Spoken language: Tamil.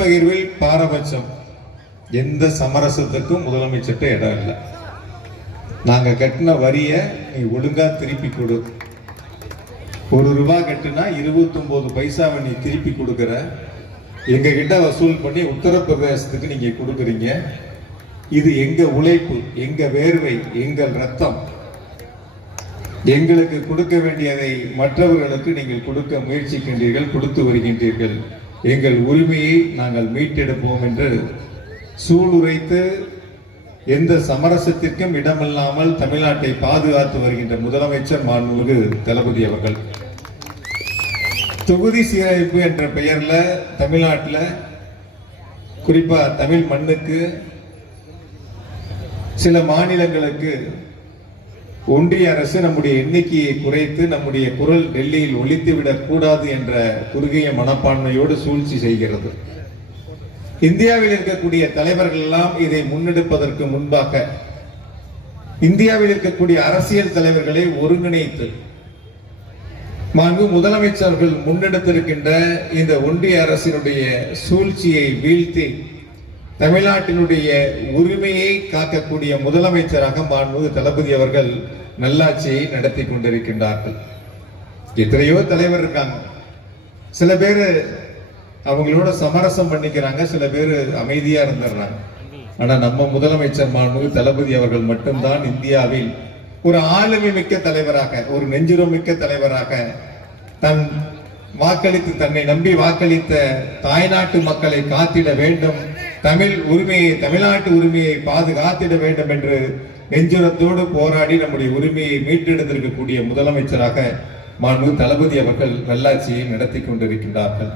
பகிர்வில் பாரபட்சம் எந்த சமரசத்துக்கும் முதலமைச்சர்கிட்ட இடம் இல்லை. நாங்க கட்டின வரிய நீ ஒழுங்கா திருப்பி கொடு. ₹1 கட்டுனா 29 பைசாவை நீ திருப்பி கொடுக்கிற. எங்க கிட்ட வசூல் பண்ணி உத்தரப்பிரதேசத்துக்கு நீங்க கொடுக்குறீங்க. இது எங்க உழைப்பு, எங்க வேர்வை, எங்கள் ரத்தம். எங்களுக்கு கொடுக்க வேண்டியதை மற்றவர்களுக்கு நீங்கள் கொடுக்க முயற்சிக்கின்றீர்கள், கொடுத்து வருகின்றீர்கள். எங்கள் உரிமையை நாங்கள் மீட்டெடுப்போம் என்று சூளுரைத்து எந்த சமரசத்திற்கும் இடமில்லாமல் தமிழ்நாட்டை பாதுகாத்து வருகின்ற முதலமைச்சர் மாண்புமிகு தளபதி அவர்கள் தொகுதி சீரமைப்பு என்ற பெயர்ல தமிழ்நாட்டில் குறிப்பா தமிழ் மண்ணுக்கு சில மாநிலங்களுக்கு ஒன்றிய அரசு நம்முடைய எண்ணிக்கையை குறைத்து நம்முடைய குரல் டெல்லியில் ஒலித்துவிடக் கூடாது என்ற குறுகிய மனப்பான்மையோடு சூழ்ச்சி செய்கிறது. இந்தியாவில் இருக்கக்கூடிய தலைவர்கள் எல்லாம் இதை முன்னெடுப்பதற்கு முன்பாக இந்தியாவில் இருக்கக்கூடிய அரசியல் தலைவர்களை ஒருங்கிணைத்து முதலமைச்சர்கள் முன்னெடுத்திருக்கின்ற இந்த ஒன்றிய அரசினுடைய சூழ்ச்சியை வீழ்த்தி தமிழ்நாட்டினுடைய உரிமையை காக்கக்கூடிய முதலமைச்சராக மாண்புமிகு தளபதி அவர்கள் நல்லாட்சியை நடத்தி கொண்டிருக்கின்றார்கள். எத்தனையோ தலைவர் இருக்காங்க. சில பேர் அவங்களோட சமரசம் பண்ணிக்கிறாங்க, சில பேர் அமைதியா இருந்துடுறாங்க. ஆனா நம்ம முதலமைச்சர் மாண்புமிகு தளபதி அவர்கள் மட்டும்தான் இந்தியாவில் ஒரு ஆளுமை மிக்க தலைவராக, ஒரு நெஞ்சுரம் மிக்க தலைவராக, தன்னை நம்பி வாக்களித்த தாய்நாட்டு மக்களை காத்திட வேண்டும், தமிழ் உரிமையை, தமிழ்நாட்டு உரிமையை பாதுகாத்திட வேண்டும் என்று நெஞ்சுரத்தோடு போராடி நம்முடைய உரிமையை மீட்டெடுத்திருக்கக்கூடிய முதலமைச்சராக மாண்புமிகு தளபதி அவர்கள் நல்லாட்சியை நடத்தி கொண்டிருக்கின்றார்கள்.